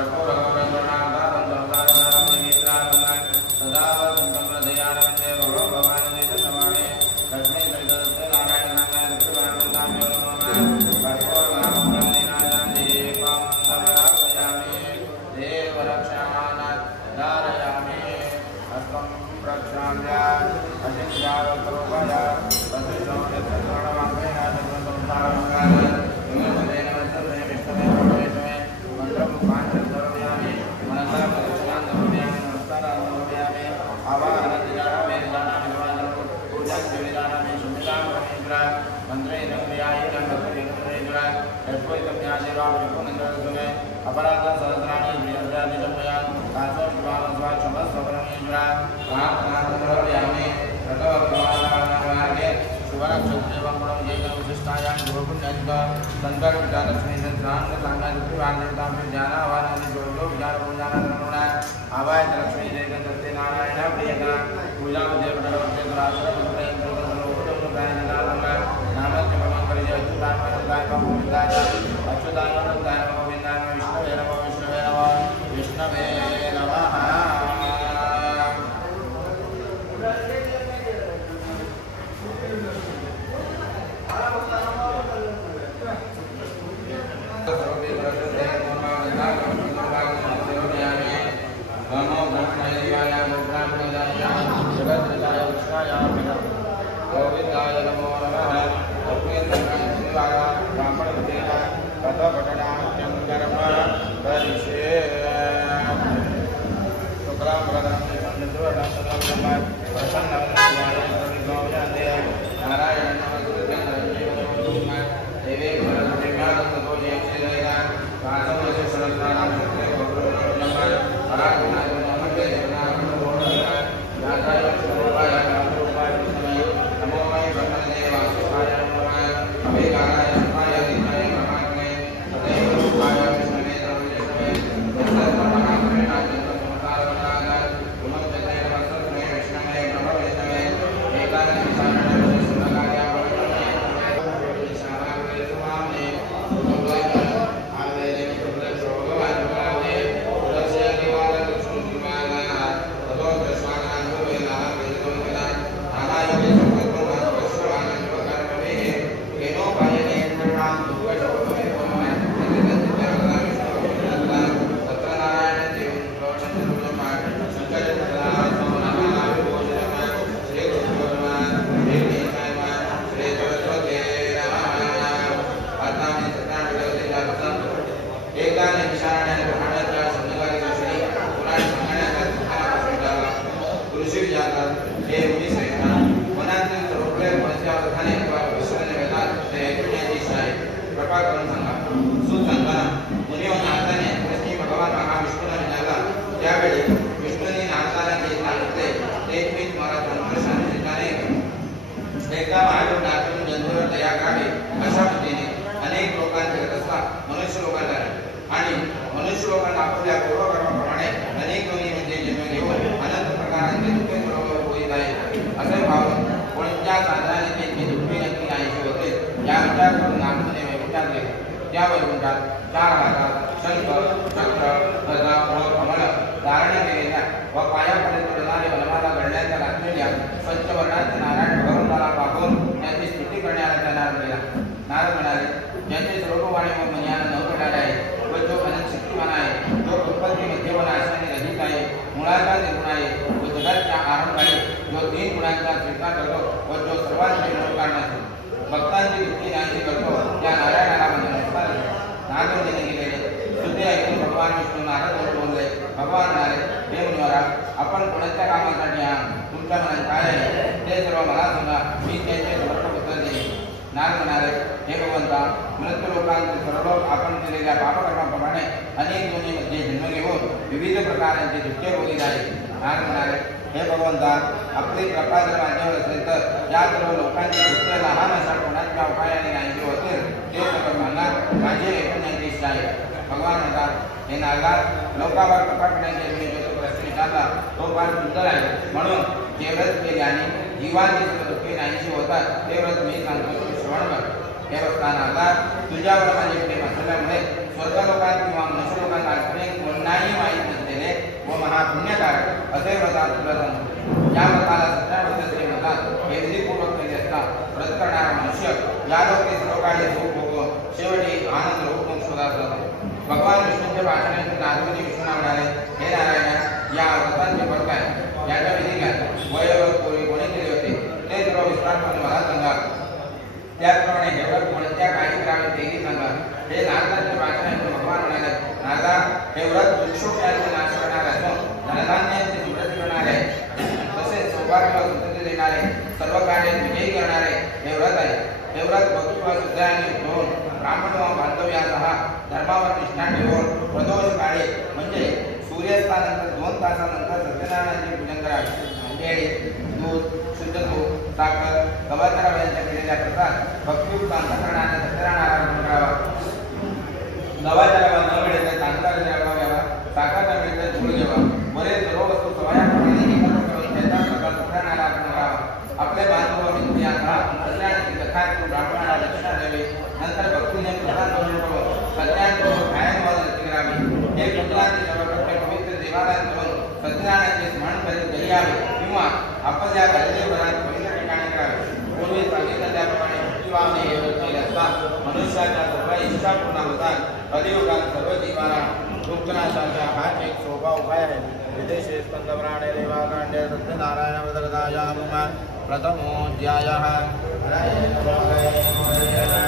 Vishnu रक्षान् धारयामि हस्तं प्रक्षाल्य अजित्यावतरोपय तस्मिन् यत्सर्वणमाङ्गेन चतुर्संसारमङ्गाल विमुक्तेन वत्सते विष्णवे परमेश्वरे मन्त्रं पाञ्चदर्वयामि मनसा प्रदक्षिणां दर्वयामि नमस्कारां दर्वयामि आवाहनतिजानामि दानामि पूजां विधानामि सुमितां परमेश्वर मन्त्रेण क्रियायेन भक्तिरेन्द्र यस्वैतम्याशिरामयुक्तमन्त्रसुमे अपराध सहस्राणि निरन्ध्यादिजमयान् कासो शिवानस्वा क्षमस्वपरमेश्वर प्रार्थनादर्वयामि ततोऽग्निमार्गे शिवनक्षत्रेवं गुणं येन विशिष्टायां गुरुपुण्यादिक सन्धर्मविचारलक्ष्मी सन्त्राङ्गसाङ्गादित्रिवार्धतां ज्ञानावानादि जोगो विचारपूजानादर्मणा आवाय लक्ष्मी देवदत्ते नारायण प्रियका पूजा देवदत्ते दुराश्रमपुत्रे विष्णवे नमः गोविंदाय नमो नमः कथपठनाख्यं कर्म करिष्ये नारायण भगवान विष्णूच्या भाषणाचे नारदमुनी विष्णू म्हणाले निष्ठा ठेवून प्रदोष काळी म्हणजे सूर्यास्तानंतर 2 तासानंतर सत्यनारायणाचे पूजन करावे. केळी, दूध, शुद्ध तूप, साखर, गव्हाच्या रव्याचा केलेल्या प्रसाद भक्तियुक्त अंतःकरणाने सत्यनारायणाला करावा. गव्हाचा रवा न मिळेल तर तांदळाचा रवा घ्यावा. साखर न मिळेल तर गूळ घ्यावा. वरील सर्व वस्तू समयाप्रमाणे एकत्र करून त्याचा प्रसाद सत्यनारायणाला करावा. आपले बांधव व मित्र यांना सत्यानारायणाची कथा ऐकून ब्राह्मणाला दक्षिणा द्यावी. नंतर भक्तीने प्रसाद ग्रहण करून सत्यानारायणाची कायमवाद रचना करावी. हे कुंडलांचे सर्वप्रथम पवित्र देवालयात जाऊन सत्यनारायणाचे स्मरण करीत घरी यावे किंवा आपल्या घरातील घरात पवित्र ठिकाणी करावे. पूर्वी सांगितलं त्याप्रमाणे भक्तिभावने हे व्रत केले असता मनुष्याच्या सर्व इच्छा पूर्ण होतात. कलियुगात सर्व जीवाला दुःखनाशाचा हाच एक सोपा उपाय आहे. विदेशे स्कंदपुराणे देवाकांडे सत्यनारायण व्रतकथायां प्रथमोऽध्यायः. हरये नमः.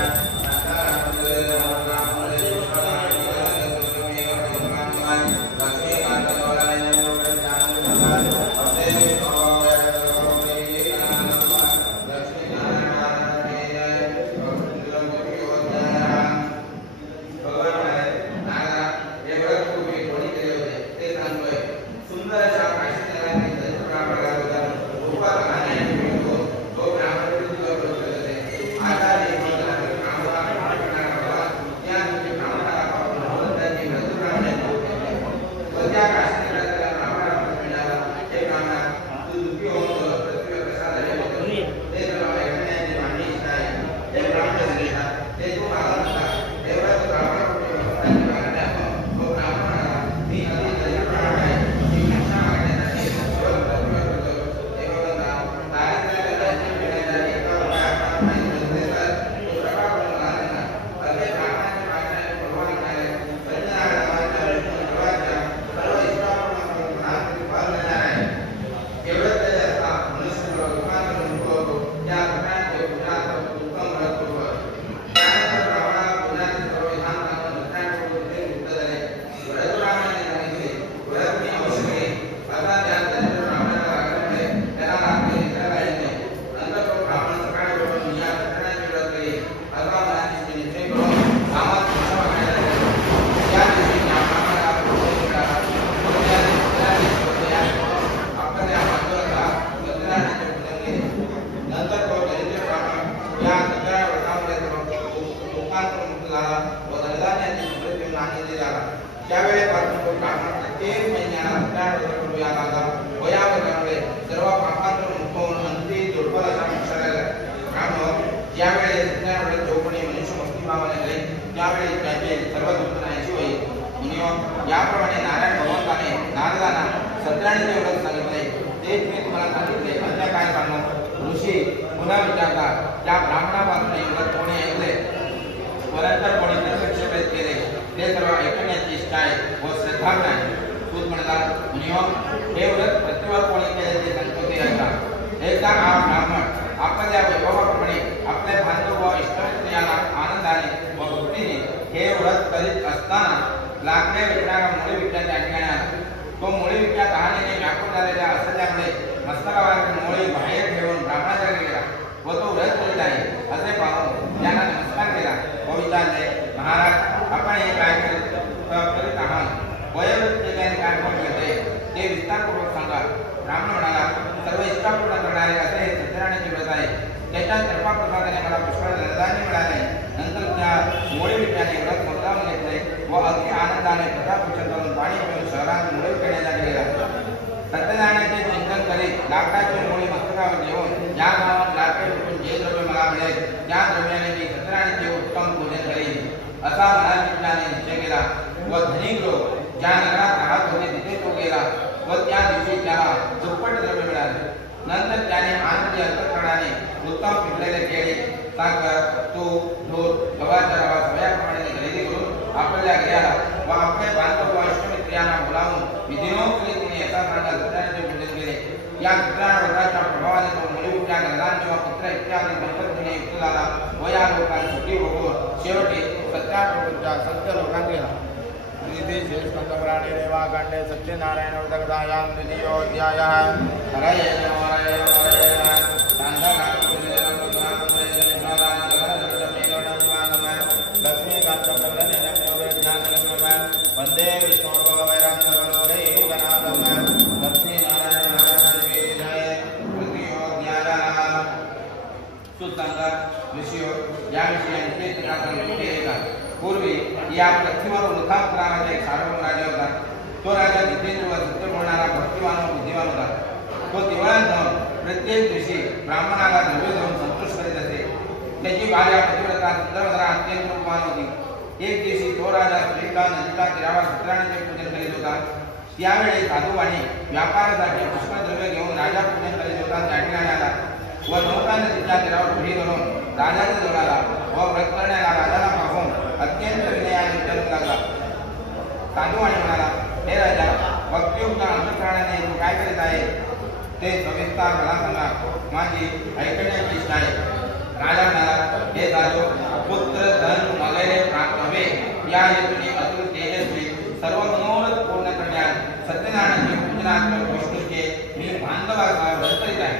याप्रमाणे नारायण भगवंताने नारदांना सत्यनारायणाचे व्रत सांगितले. तेच मी तुम्हाला सांगितले. अन्य काय सांगू? ऋषी पुन्हा विचारतात, त्या ब्राह्मणापासून हे व्रत कोणी ऐकले परंतर कोणी दर्शक्षेपित केले ते सर्व ऐकण्याची इच्छा आहे व श्रद्धा नाही. तूच म्हणला मुनियो, हे व्रत प्रतिवर कोणी केले ते संस्कृती ऐका. एकदा हा ब्राह्मण आपल्या वैभवाप्रमाणे आपल्या बांधव व इष्टमित्र यांना आनंदाने व भक्तीने हे व्रत करीत असताना लाकडे विकणारा मुळे विकण्याच्या ठिकाणी आला. तो मुळे विकल्या तहानेने व्याकुळ झालेल्या असल्यामुळे मस्तकावरची मुळे बाहेर ठेवून ब्राह्मणाकडे गेला व तो व्रत करीत आहे असे पाहून त्यांना नमस्कार केला व विचारले, महाराज, आपण हे काय करीत आहात? वयोवृद्ध केल्याने काय फळ मिळते ते विस्तारपूर्वक सांगा. ब्राह्मण म्हणाला, सर्व इच्छा पूर्ण करणारे असे हे सत्यनारायणाचे व्रत आहे. त्याच्या कृपाप्रसादाने मला पुष्कळ धनधान्य मिळाले. नंतर त्या मुळे विकल्याने व्रत मुद्दाम घेतले व अगदी आनंदाने प्रतापविषय करून पाणी पिऊन शहरात मुळे विकण्यासाठी गेला. सत्यनारायणाचे चिंतन करीत लाकडाची मुळे मस्तकावर घेऊन या गावात लाकडे विकून जे द्रव्य मला मिळेल त्या द्रव्याने मी सत्यनारायणाचे उत्तम पूजन करेन असा मनात निश्चय केला. व धनिक लोक ज्या नगरात राहत होते तिथे तो गेला व त्या दिवशी त्याला दुप्पट द्रव्य मिळाले. नंतर त्याने आनंदी अंतःकरणाने उत्तम पिकलेले केळी, साखर, तूप, दूध, गव्हाचा रवा सोयाप्रमाणे खरेदी करून आपल्या घरी आला व आपल्या बांधव व इष्टमित्रांना बोलावून विधिवत रीतीने यथा सांगा सत्यनारायणाचे पूजन केले. या सत्यनारायण व्रताच्या प्रभावाने तो मुलीच्या गंधांचे व पुत्र इत्यादी संपत्तीने युक्त झाला व या लोकांनी सुखी होऊन शेवटी सत्याप्रभूच्या सत्य लोकांत गेला. स्कंदपुराणे देवाकांडे सत्यनारायण व्रतकथायां द्वितीयोऽध्यायः. हरये नमः. वंदे विष्णुर्भवभयं सर्वलोकैकनाथं लक्ष्मीनारायण नारायण जय कृतियोग्यानां सुसंगत विषयो या विषयांचे चित्रांकन पूर्वी या पृथ्वीवर वृथाप नावाचा एक सार्वभौम राजा होता. तो राजा जितेंद्र व सत्य बोलणारा भक्तिवान व बुद्धिवान होता. तो दिवाळात जाऊन प्रत्येक दिवशी ब्राह्मणाला द्रव्य देऊन संतोष करीत असे. त्याची भार्या पतिव्रता सुंदरवदना अत्यंत रूपवान होती. एक दिवशी तो राजा स्त्रीला नदीच्या तीरावर सत्यनारायणाचे पूजन करीत होता. त्यावेळी साधूवाणी व्यापारासाठी पुष्पद्रव्य घेऊन राजा पूजन करीत होता त्या ठिकाणी आला व नौका नदीच्या तीरावर उभी करून राजाच्या जवळ आला व व्रत करण्याला राजाला पाहून अत्यंत विनयाने विचारू लागला. साधूवाणी म्हणाला, हे राजा, भक्तियुक्त अंतःकरणाने तू काय करीत आहे ते सविस्तर मला सांगा, माझी ऐकण्याची इच्छा आहे. राजा म्हणाला, हे साधू, पुत्र धन वगैरे प्राप्त व्हावे या हेतूने अतुल तेजस्वी सर्व मनोरथ पूर्ण करण्यात सत्यनारायणाचे पूजनात्मक विष्णूचे मी बांधवाचा व्रत करीत आहे.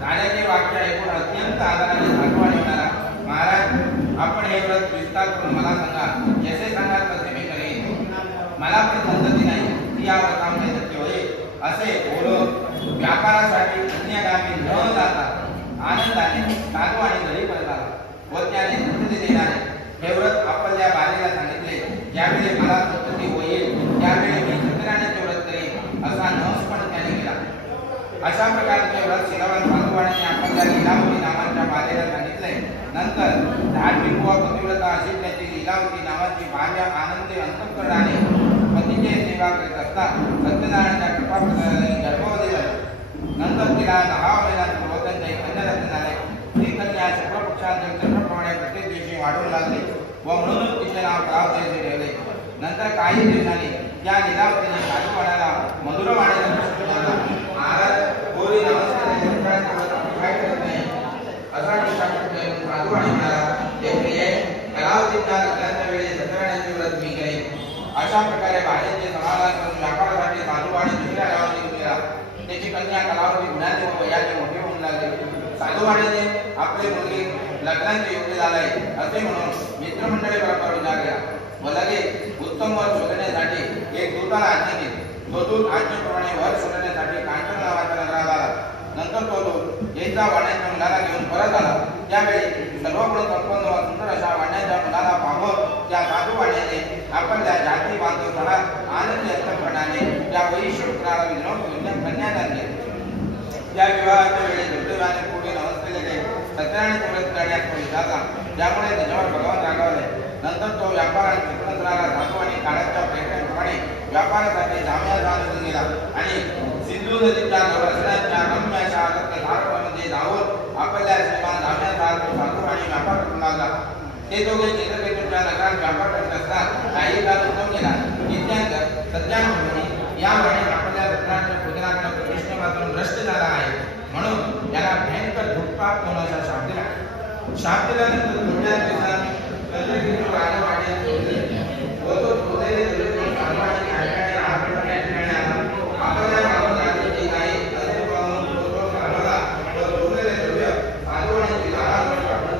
राजाचे वाक्य ऐकून अत्यंत आदराने साधूवाणी म्हणाला, महाराज, आपण हे व्रत विस्तार करून मला सांगा. जसे सांगाल तसे मी करेन. मला पण संतती नाही ती या व्रतामुळे शक्य होईल. असे बोलून व्यापारासाठी अन्यगामी न जाता आनंदाने साधूवाणी घरी परत आला व त्याने संतती देणारे हे व्रत आपल्या बारीला सांगितले. ज्यावेळी मला संतती होईल त्यावेळी मी सत्यनारायणाचे व्रत करेन असा नवसपण त्याने केला. अशा प्रकारचे व्रत शिलावान साधूवाणीने आपल्या लीलावती नावाच्या बालेला सांगितले. नंतर धार्मिक व पतिव्रता अशी त्याची लीलावती नावाची भार्या आनंदी अंतःकरणाने पतीची सेवा करीत असता सत्यनारायणाच्या कृपाप्रसादाने गर्भवती झाली. नंतर तिला 10 महिन्यात पूर्वतंच्या एक कन्यारत्न झाले. ती कन्या शुक्रपक्षातील चंद्राप्रमाणे प्रत्येक दिवशी वाढू लागली व म्हणूनच तिचे नाव कलावती ठेवले. नंतर काही दिवसांनी त्या लीलावतीने साधूवाण्याला मधुरवाणीचा प्रश्न विचारला, महाराज, गोरी नमस्कार काय करत नाही असा साधूवाणी म्हणाला, हे प्रिय, कलावतीच्या लग्नाच्या वेळी सत्यनारायणाचे व्रत मी करेन. अशा प्रकारे भार्येचे समाधान करून व्यापारासाठी साधूवाणी दुसऱ्या गावात गेला. त्याची कन्या कलावती गुणाने व वयाने मोठे होऊन लागले. साधूवाणीने आपली मुलगी लग्नाचे योग्य झाले असे म्हणून मित्रमंडळी बरोबर विचार केला व लगेच उत्तम वर शोधण्यासाठी एक दूताला आज्ञा दिली. तो दूत आज्ञेप्रमाणे वर शोधण्यासाठी कांचन नावाच्या नगरात आला. नंतर तो दूत येता वाण्याच्या मुलाला घेऊन परत आला. त्यावेळी सर्वगुण संपन्न व सुंदर अशा वाण्याच्या मुलाला पाहून त्या साधूवाण्याने आपल्या जाती बांधवाला आनंद व्यक्तपणाने त्या वैश्य पुत्राला विनोद कन्यादान केले. त्या विवाहाच्या वेळी दुर्दैवाने पूर्वी नमस्कारलेले सत्यनारायणाचे व्रत करण्यात तो विचारला, ज्यामुळे त्याच्यावर भगवान रागावले. नंतर तो व्यापारात विष्णुचंद्राला साधूवाणी काळाच्या प्रेरणेप्रमाणे व्यापारासाठी जाम्या जाऊन गेला आणि सिंधू नदीच्या जवळ असणाऱ्या रम्य अशा रत्नधारकामध्ये जाऊन आपल्या श्रीमान जाम्या साधूवाणी व्यापार करू लागला. ते दोघे चित्रकेतूरच्या नगरात व्यापार करत असतात काही काळ उत्तम गेला. इत्यानंतर सत्यानुभावी या वाणी आपल्या रत्नाच्या पूजनाच्या प्रतिष्ठेपासून भ्रष्ट झाला आहे म्हणून याला भयंकर दुःखपात होण्याचा शाप दिला. शाप दिल्यानंतर थोड्या दिवसांनी राजा वाड्यात व तो शोधलेले द्रव्य साधूवाणी ठाण्याने आपल्या ठिकाणी आला. आपल्या गावात राजाची काही असे पाहून तो साधूला व शोधलेले द्रव्य साधूवाणीची दारावर टाकून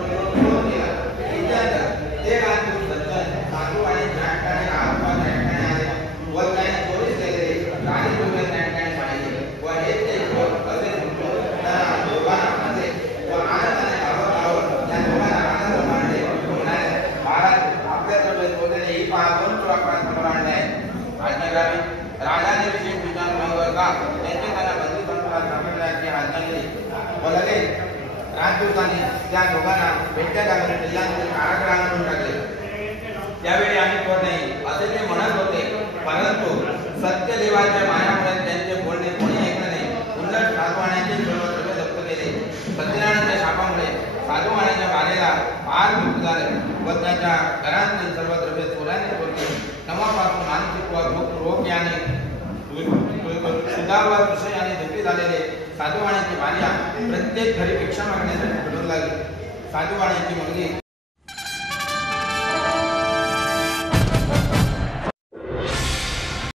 दिला. इत्यानंतर ते राजू सज्जन साधूवाणीच्या ठिकाणी आसपास ठिकाणी आले व त्याने चोरीस केलेले राजद्रव्य त्या ठिकाणी पाहिले व हे ते असे म्हणून त्यांना दोघांना हसले व आनंदाने आवत त्या दोघांना आनंद मानले म्हणाले, महाराज, आपल्या द्रव्य शोधलेले ही पाहून तुला समोर आणले आहे. आज्ञाकारी राजाने विशेष विचार न करता त्यांचे त्यांना बंदी बनवून सापडण्याची आज्ञा केली व लगेच राजदूतांनी त्या दोघांना भेटल्या जागेने किल्ल्यामध्ये कारागृहात आणून टाकले. त्यावेळी आम्ही थोर नाही असे ते म्हणत होते, परंतु सत्यदेवाच्या मायामुळे त्यांचे बोलणे कोणी ऐकले नाही. उलट साधूवाण्याचे सर्व द्रव्य जप्त केले. सत्यनारायणाच्या शापामुळे साधूवाण्याच्या बालेला फार दुःख झाले व त्याच्या घरातील सर्व द्रव्य चोराने चोरले. तेव्हापासून मानसिक व रोग याने सुधार व विषयाने दुःखी झालेले साधूवाण्याची भार्या प्रत्येक घरी भिक्षा मागण्यासाठी फिरू लागली. साधूवाण्याची मुलगी